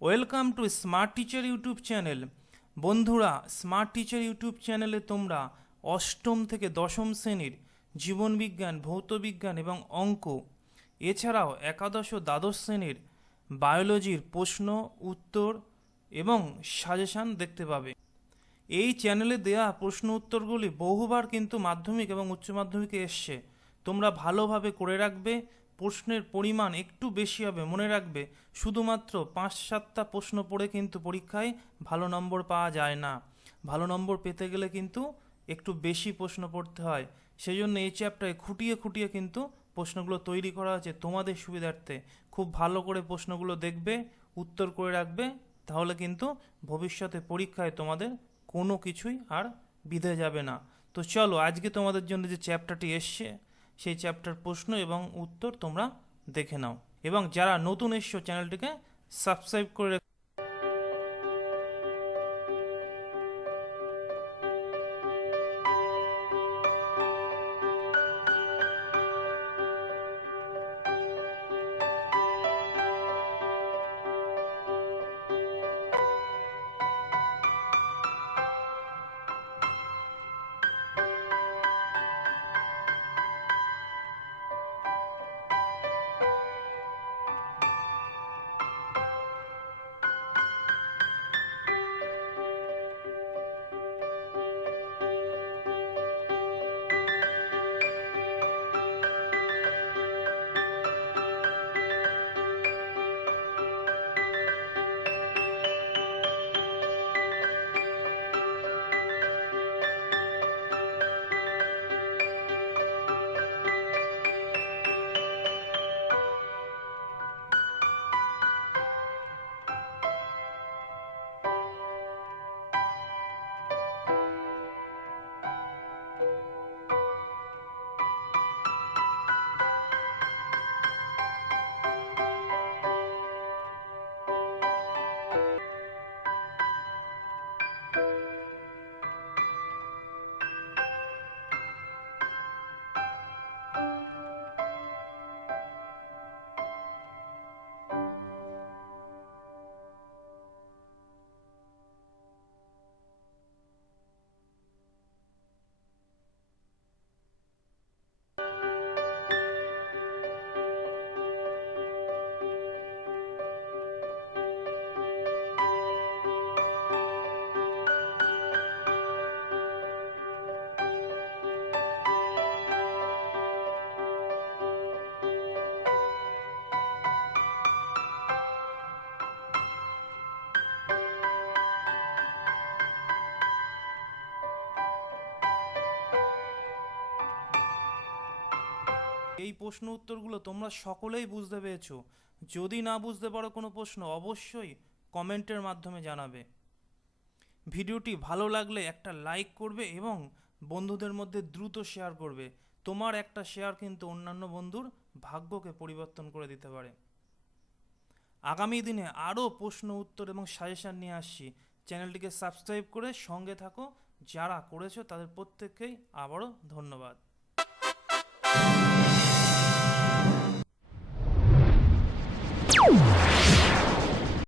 Welcome to smart teacher YouTube channel. বন্ধুরা, smart teacher YouTube চ্যানেলে তোমরা অষ্টম থেকে দশম শ্রেণির জীবনবিজ্ঞান ভৌতবিজ্ঞান এবং অঙ্ক, এছাড়াও একাদশ ও দ্বাদশ শ্রেণির বায়োলজির প্রশ্ন, উত্তর এবং সাজেশান দেখতে পাবে। এই চ্যানেলে দেয়া প্রশ্ন উত্তরগুলি বহুবার কিন্তু মাধ্যমিক এবং উচ্চ মাধ্যমিকে এসছে। তোমরা ভালোভাবে করে রাখবে প্রশ্নের পরিমাণ একটু বেশি হবে, মনে রাখবে। শুধুমাত্র পাঁচ সাতটা প্রশ্ন পড়ে কিন্তু পরীক্ষায় ভালো নম্বর পাওয়া যায় না। ভালো নম্বর পেতে গেলে কিন্তু একটু বেশি প্রশ্ন পড়তে হয়। সেই জন্য এই চ্যাপ্টারে খুঁটিয়ে খুঁটিয়ে কিন্তু প্রশ্নগুলো তৈরি করা হয়েছে তোমাদের সুবিধার্থে। খুব ভালো করে প্রশ্নগুলো দেখবে, উত্তর করে রাখবে, তাহলে কিন্তু ভবিষ্যতে পরীক্ষায় তোমাদের কোনো কিছুই আর বিধে যাবে না। তো চলো, আজকে তোমাদের জন্য যে চ্যাপ্টারটি এসছে সেই চ্যাপ্টার প্রশ্ন এবং উত্তর তোমরা দেখে নাও। এবং যারা নতুন এসছো চ্যানেলটিকে সাবস্ক্রাইব করে এই প্রশ্ন উত্তরগুলো তোমরা সকলেই বুঝতে পেরেছ। যদি না বুঝতে পারো কোনো প্রশ্ন, অবশ্যই কমেন্টের মাধ্যমে জানাবে। ভিডিওটি ভালো লাগলে একটা লাইক করবে এবং বন্ধুদের মধ্যে দ্রুত শেয়ার করবে। তোমার একটা শেয়ার কিন্তু অন্যান্য বন্ধুর ভাগ্যকে পরিবর্তন করে দিতে পারে। আগামী দিনে আরও প্রশ্ন, উত্তর এবং সাজেশান নিয়ে আসছি। চ্যানেলটিকে সাবস্ক্রাইব করে সঙ্গে থাকো। যারা করেছ তাদের প্রত্যেককেই আবারও ধন্যবাদ।